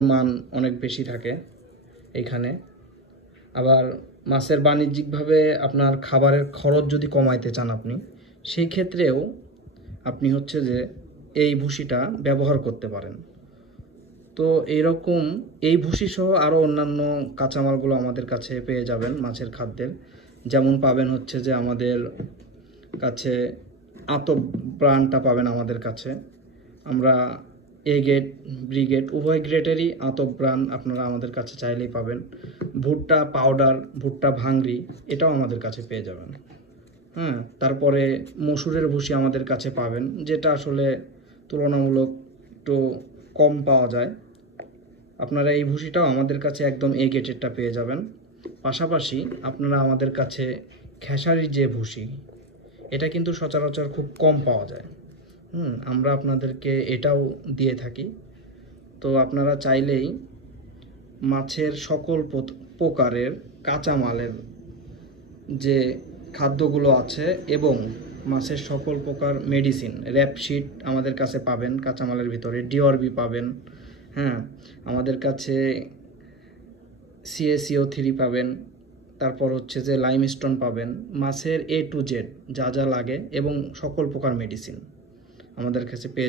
মান অনেক বেশি থাকে এইখানে। আবার মাছের বাণিজ্যিকভাবে আপনার খাবারের খরচ যদি কমাইতে চান আপনি, সেই ক্ষেত্রেও আপনি হচ্ছে যে এই ভুসিটা ব্যবহার করতে পারেন। তো এইরকম এই ভুসি সহ আরও অন্যান্য কাঁচামালগুলো আমাদের কাছে পেয়ে যাবেন মাছের খাদ্যের। যেমন পাবেন হচ্ছে যে আমাদের কাছে আতপ ব্র্যান্ডটা পাবেন আমাদের কাছে। আমরা এ গ্রেড, বি গ্রেড উভয় গ্রেডেরই আতপ ব্র্যান্ড আপনারা আমাদের কাছে চাইলেই পাবেন। ভুট্টা পাউডার, ভুট্টা ভাংরি এটাও আমাদের কাছে পেয়ে যাবেন। হ্যাঁ, তারপরে মসুরের ভুসি আমাদের কাছে পাবেন, যেটা আসলে তুলনামূলক একটু কম পাওয়া যায়। আপনারা এই ভুসিটাও আমাদের কাছে একদম এ গ্রেডেরটা পেয়ে যাবেন। পাশাপাশি আপনারা আমাদের কাছে খেসারির যে ভুসি, এটা কিন্তু সচরাচর খুব কম পাওয়া যায়। আমরা আপনাদেরকে এটাও দিয়ে থাকি। তো আপনারা চাইলেই মাছের সকল প্রকারের কাঁচামালের যে খাদ্যগুলো আছে এবং মাছের সকল প্রকার মেডিসিন র্যাপশিট আমাদের কাছে পাবেন কাঁচামালের ভিতরে, ডিওরবি পাবেন। হ্যাঁ, আমাদের কাছে CaCO3 পাবেন, তারপর হচ্ছে যে লাইমস্টোন পাবেন, মাছের A to Z যা যা লাগে এবং সকল প্রকার মেডিসিন আমাদের কাছে পেয়ে